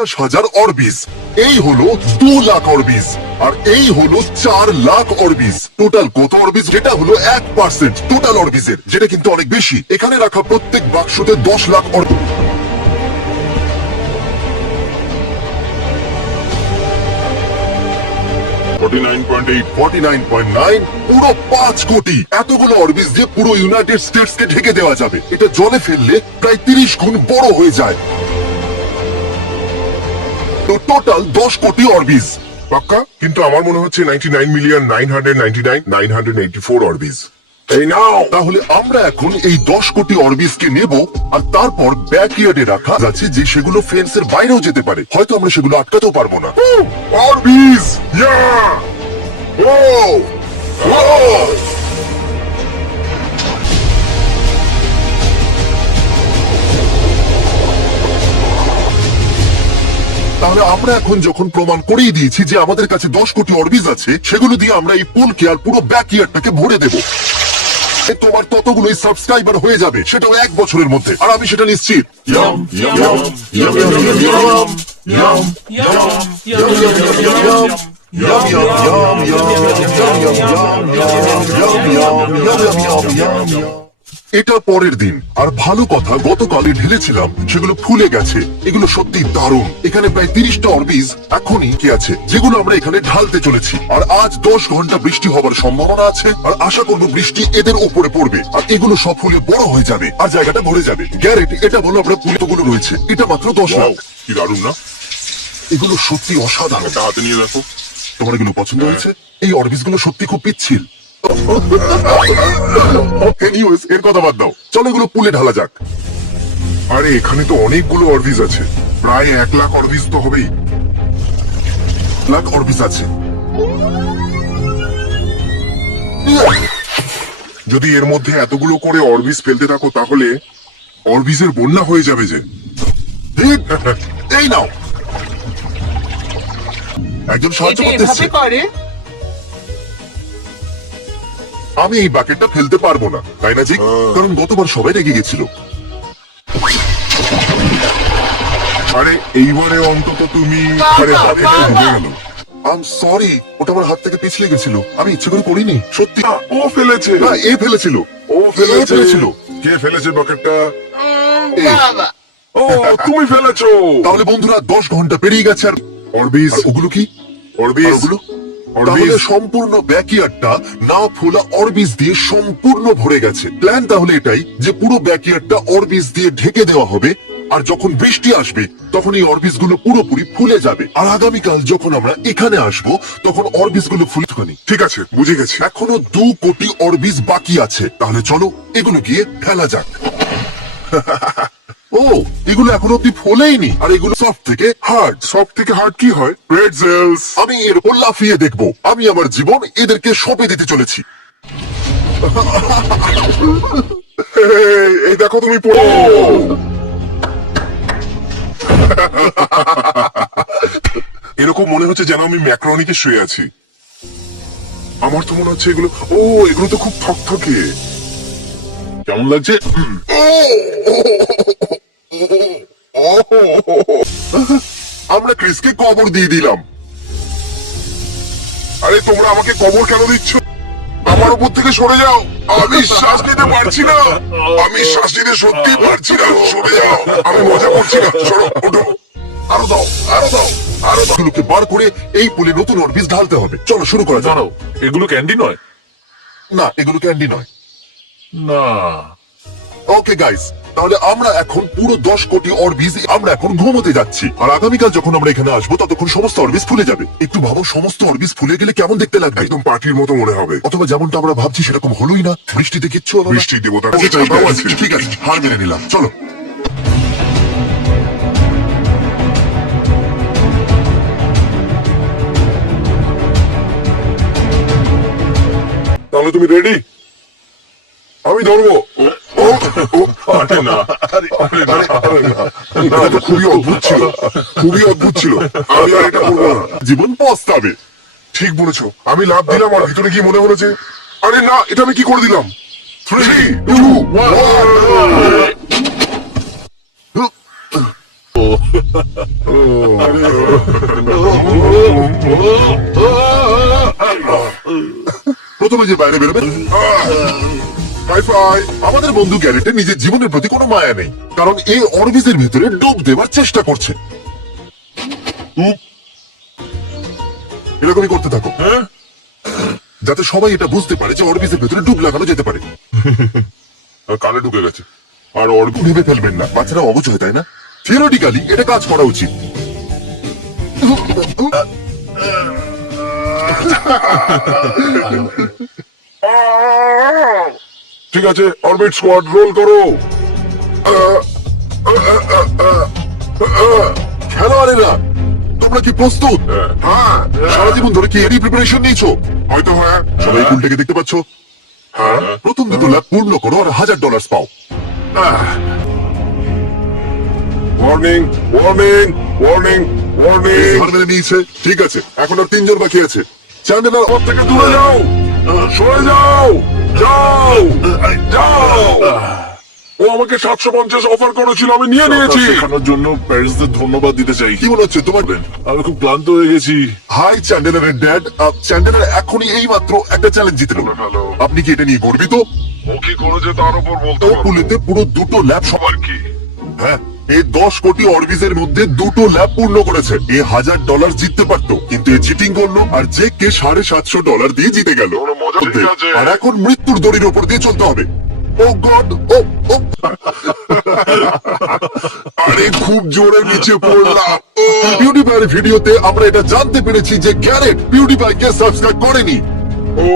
পঞ্চাশ হাজার অরবিস এই হলো দু লাখ অরবিস আর এই হলো চার লাখ অরবিস টোটাল কত অরবিস যেটা হলো এক পার্সেন্ট টোটাল অরবিসের যেটা কিন্তু অনেক বেশি। এখানে রাখা প্রত্যেক বাক্সতে দশ লাখ অরবিস পুরো পাঁচ কোটি। এতগুলো অরবিস দিয়ে পুরো ইউনাইটেড স্টেটস কে ঢেকে দেওয়া যাবে। এটা জলে ফেললে প্রায় তিরিশ গুণ বড় হয়ে যায়। তো টোটাল দশ কোটি অরবিস পাক্কা? কিন্তু আমার মনে হচ্ছে ninety nine million nine hundred ninety nine nine hundred eighty four Orbis এই নাও! তাহলে আমরা এখন এই দশ কোটি নেব, আর তারপর ব্যাকইয়ার্ডে রাখা আছে যে সেগুলো ফেন্সের বাইরেও যেতে পারে। হয়তো আমরা সেগুলো আটকাতেও পারব না। Orbeez yeah! ও! ও! তাহলে আমরা এখন যখন প্রমাণ করেই দিয়েছি যে আমাদের কাছে দশ কোটি অরবিস আছে সেগুলো দিয়ে আমরা এই পুলকে আর পুরো ব্যাকইয়ার্ডটাকে ভরে দেব তোমার ততগুলোই সাবস্ক্রাইবার হয়ে যাবে সেটাও এক বছরের মধ্যে আর আমি সেটা নিশ্চিত এটা পরের দিন। আর ভালো কথা গতকালে ঢেলেছিলাম সেগুলো ফুলে গেছে। এগুলো সত্যি দারুণ। এখানে প্রায় তিরিশটা অরবিজ এখনই কি আছে যেগুলো আমরা এখানে ঢালতে চলেছি। আর আজ দশ ঘণ্টা বৃষ্টি হবার সম্ভাবনা আছে আর আশা করব বৃষ্টি এদের উপরে পড়বে। আর এগুলো সব ফুলে বড় হয়ে যাবে আর জায়গাটা ভরে যাবে। গ্যারেট এটা বলো আমরা পুলিতগুলো রয়েছে। এটা মাত্র দশ লাখ। কি দারুণ না? এগুলো সত্যি অসাধারণ। হাতে নিয়ে দেখো। তোমার এগুলো পছন্দ হয়েছে? এই অরবিসগুলো সত্যি খুব পিচ্ছিল। Anyways, এর কথা বাদ দাও। চলো এগুলো পুলে ঢালা যাক। আরে এখানে তো অনেকগুলো অরবিস আছে। প্রায় এক লাখ অরবিস তো হবেই। লাখ অরবিস আছে। যদি এর মধ্যে এতগুলো করে অরবিস ফেলতে থাকো তাহলে অরবিসের বন্যা হয়ে যাবে যে। এই নাও। একজন সাহায্য করতে আমি এই বাকেটটা ফেলতে পারব না তাই না জি কারণ গতবার সবাই রেগে গেছিল। আরে এইবারে অন্তত তুমি আরে হাতে ডুবে গেল। আম সরি ওটা আমার হাত থেকে পিছলে গেছিল। আমি ইচ্ছে করে করিনি সত্যি। ও ফেলেছে। না এ ফেলেছিল। ও ফেলেছে। ফেলেছিল। কে ফেলেছে বাকেটটা ও তুমি ফেলেছো। তাহলে বন্ধুরা দশ ঘণ্টা পেরিয়ে গেছে আর অরবিস। ওগুলো কি? অরবিস। ওগুলো? তাহলে সম্পূর্ণ ব্যাকইয়ার্ডটা না ফোলা অরবিস দিয়ে সম্পূর্ণ ভরে গেছে। প্ল্যান তাহলে এটাই যে পুরো ব্যাকইয়ার্ডটা অরবিস দিয়ে ঢেকে দেওয়া হবে, আর যখন বৃষ্টি আসবে, তখন এই অরবিসগুলো পুরোপুরি ফুলে যাবে। আর আগামীকাল যখন আমরা এখানে আসব, তখন অরবিসগুলো ফুলখানি ঠিক আছে, বুঝে গেছি। এখনও দু কোটি অরবিস বাকি আছে। তাহলে চলো, এগুলো গিয়ে ফেলা যাক। ও, এগুলো এখনও অব্দি ফোলেইনি। আর এগুলো সফট থেকে হার্ড সব থেকে হার্ড কি হয়? প্রেটজেলস আমি এর উপর লাফিয়ে দেখব। আমি আমার জীবন এদেরকে সঁপে দিতে চলেছি। এই দেখো তুমি পড়ো এরকম মনে হচ্ছে যেন আমি ম্যাক্রনিকে শুয়ে আছি। আমার তো মনে হচ্ছে এগুলো ও, এগুলো তো খুব থকথকে কেমন লাগছে? উম, কবর দিয়ে দিলাম। আরে তোমরা আমাকে কবর কেন দিচ্ছ? আমার উপর থেকে সরে যাও। আমি শ্বাস নিতে পারছি না। আমি শ্বাস নিতে সত্যি পারছি না। সরে যাও। আমি মজা করছি না। সরো ওঠো। আরও দাও আরও দাও আরও দাও। এগুলোকে বার করে এই পুলে নতুন অরবিস ঢালতে হবে। চলো শুরু করা দাঁড়াও এগুলো ক্যান্ডি নয়? না এগুলো ক্যান্ডি নয়। না। ওকে গাইস তাহলে আমরা এখন পুরো দশ কোটি অরবিস আমরা এখন ঘুমোতে যাচ্ছি। আর আগামীকাল যখন আমরা এখানে আসব ততক্ষণ সমস্ত অরবিস ফুলে যাবে। একটু ভাবো সমস্ত অরবিস ফুলে গেলে কেমন দেখতে লাগবে? একদম পার্টির মতো মনে হবে। অথবা যেমনটা আমরা ভাবছি সেরকম হলোই না। বৃষ্টিতে কিচ্ছু হলো বৃষ্টি দেবতার ঠিক আছে, হার মেনে নিলাম। চলো। তাহলে তুমি রেডি আমি ধরবো। খুবই অদ্ভুত ছিল খুবই অদ্ভুত ছিল আমি আর এটা না জীবন পস্তাবে ঠিক বলেছ। আমি লাভ দিলাম আর ভিতরে কি মনে যে, আরে না, এটা আমি কি করে দিলাম? থ্রি টু প্রথমে যে বাইরে বেরোবে বাই বাই আমাদের বন্ধু গ্যারেটের নিজের জীবনের প্রতি কোনো মায়া নেই। কারণ এই অরবিজের ভিতরে ডুব দেবার চেষ্টা করছে। এরকমই করতে থাকো। হ্যাঁ? যাতে সবাই এটা বুঝতে পারে যে অরবিজের ভিতরে ডুব লাগানো যেতে পারে। আর কানে ঢুকে গেছে। আর অর্ব ভেবে ফেলবেন না। বাচ্চারা অবুঝ হয় তাই না? থিওরিটিক্যালি এটা কাজ করা উচিত। ঠিক আছে অরবিট স্কোয়াড রোল করো। খেলোয়াড়েরা তোমরা কি প্রস্তুত? হ্যাঁ। সারা জীবন ধরে কি এরই প্রিপারেশন নিয়েছো? হয়তো হ্যাঁ সবাই উল্টেকে দেখতে পাচ্ছ। হ্যাঁ প্রথম দুটো ল্যাব পূর্ণ করো আর হাজার ডলার পাও। ওয়ার্নিং ওয়ার্নিং ওয়ার্নিং ওয়ার্নিং হার মেনে নিয়েছে ঠিক আছে। এখন আর তিনজন বাকি আছে। চ্যান্ডেলার ওর থেকে দূরে যাও। সরে যাও। যাও! যাও! ও আমাকে সাতশো পঞ্চাশ অফার করেছিল আমি নিয়ে নিয়েছি। শেখানোর জন্য প্যারেন্টসদের ধন্যবাদ দিতে চাই। কি মনে হচ্ছে তোমার আমি খুব ক্লান্ত হয়ে গেছি। হাই চ্যান্ডেলারের ড্যাড চ্যান্ডেলার এখনই এই মাত্র একটা চ্যালেঞ্জ জিতলো আপনি কি এটা নিয়ে গর্বিত? ও কি করেছে তার উপর বলতে পুরো দুটো ল্যাব সবার কি? হ্যাঁ। এই দশ কোটি অরবিজের মধ্যে দুটো ল্যাব পূর্ণ করেছে। এ হাজার ডলার জিততে পারতো। কিন্তু এ চিটিং করল আর যে কে সাড়ে সাতশো ডলার দিয়ে জিতে গেল। আর এখন মৃত্যুর দড়ির ওপর দিয়ে চলতে হবে। Oh god oh oh. আরে খুব জোরে নিচে পড়লাম। পিউডিফাইয়ের ভিডিওতে আমরা এটা জানতে পেরেছি যে গ্যারেট পিউডিফাইকে সাবস্ক্রাইব করেনি। ও।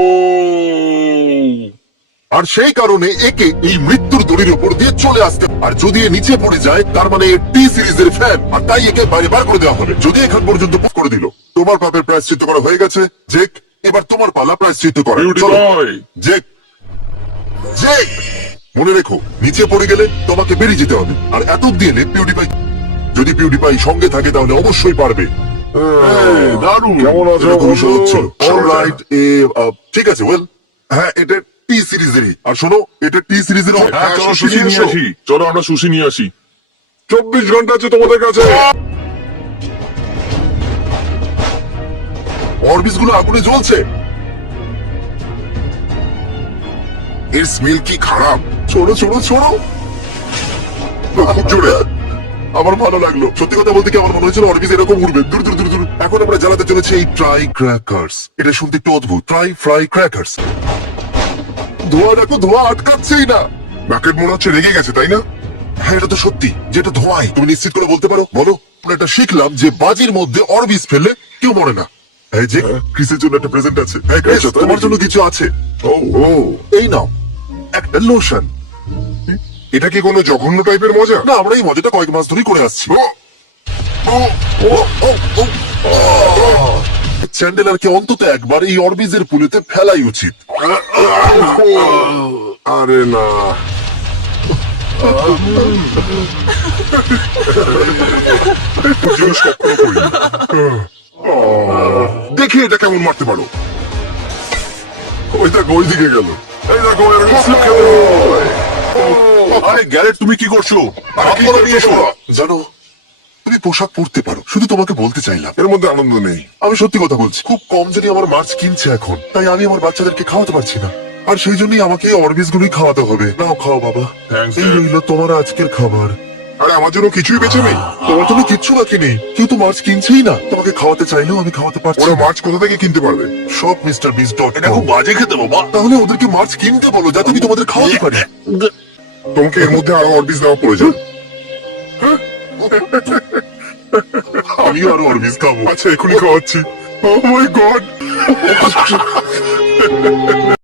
আর সেই কারণে একে এই মৃত্যুর দড়ির উপর দিয়ে চলে আসতে আর যদি এ নিচে পড়ে যায় তার মানে টি সিরিজের ফ্যান আর তাই একে বাইরে বার করে দেওয়া হবে। যদি এখান পর্যন্ত করে দিল তোমার পাপের প্রায়শ্চিত্ত করা হয়ে গেছে। জেক এবার তোমার পালা প্রায়শ্চিত্ত করা। জেক! জেক! মনে রেখো নিচে পড়ে গেলে তোমাকে বেরিয়ে যেতে হবে। আর এত এলে পিউডিফাই যদি পিউডিফাই সঙ্গে থাকে তাহলে অবশ্যই পারবে। দারুণ। কেমন আছো? আহ, ঠিক আছে ওয়েল হ্যাঁ এটা টি সিরিজেরই। আর শোনো এটা টি সিরিজের হ্যাঁ চলো সুশি নিয়ে আসি। চলো আমরা সুশি নিয়ে আসি। চব্বিশ ঘণ্টা আছে তোমাদের কাছে। অরবিসগুলো আগুনে জ্বলছে। এর স্মেল কি খারাপ? ছোড়ো ছোড়ো ছোড়ো। খুব জোরে। আমার ভালো লাগল। সত্যি কথা বলতে কি আমার মনে হয়েছিল অরবিস এরকম উঠবে দূর দূর দূর দূর। এখন আমরা জ্বালাতে চলেছি এই ট্রাই ক্র্যাকার্স এটা শুনতে একটু অদ্ভুত। ট্রাই ফ্রাই ক্র্যাকার্স ধোঁয়া দেখো ধোঁয়া আটকাচ্ছেই না। ব্যাকেট মনে হচ্ছে রেগে গেছে তাই না? হ্যাঁ এটা তো সত্যি যেটা ধোঁয়াই। তুমি নিশ্চিত করে বলতে পারো? বলো। আমরা এটা শিখলাম যে বাজির মধ্যে অরবিস ফেললে কেউ মরে না। এই যে ক্রিসের জন্য একটা প্রেজেন্ট আছে। আচ্ছা, তোমার জন্য কিছু আছে। ও ও। এই নাও। একটা লোশন এটা কি কোনো জঘন্য টাইপের মজা? না আমরা এই মজাটা কয়েক মাস ধরেই করে আসছি। ও। ও ও ও চ্যান্ডেলারকে অন্তত একবার এই অরবিজের ফেলাই উচিত আরে না। দেখি এটা কেমন মারতে পারো ওই দিকে গেল। আরে গ্যারেট, তুমি কি করছ? জানো তুমি পোশাক পরতে পারো শুধু তোমাকে বলতে চাইলাম। এর মধ্যে আনন্দ নেই। আমি সত্যি কথা বলছি খুব কম জনই আমার মাছ কিনছে এখন তাই আমি আমার বাচ্চাদেরকে খাওয়াতে পারছি না। আর সেই জন্যই আমাকে অরবিস গুলোই খাওয়াতে হবে। নাও খাও বাবা। এই রইল তোমার আজকের খাবার। আরে আমার জন্য কিছুই বেঁচে নেই। তোমার জন্য কিচ্ছু বাকি নেই। কেউ তো মাছ কিনছেই না। তোমাকে খাওয়াতে চাইলেও আমি খাওয়াতে পারছি ওরা মাছ কোথা থেকে কিনতে পারবে? সব মিস্টার বিস ডট এটা খুব বাজে খেতে বাবা। তাহলে ওদেরকে মাছ কিনতে বলো যাতে আমি তোমাদের খাওয়াতে পারি। তোমাকে এর মধ্যে আরও অর্ডিস দেওয়া প্রয়োজন আমিও আরও অরবিস খাব। আচ্ছা এখনই খাওয়াচ্ছি। ও মাই গড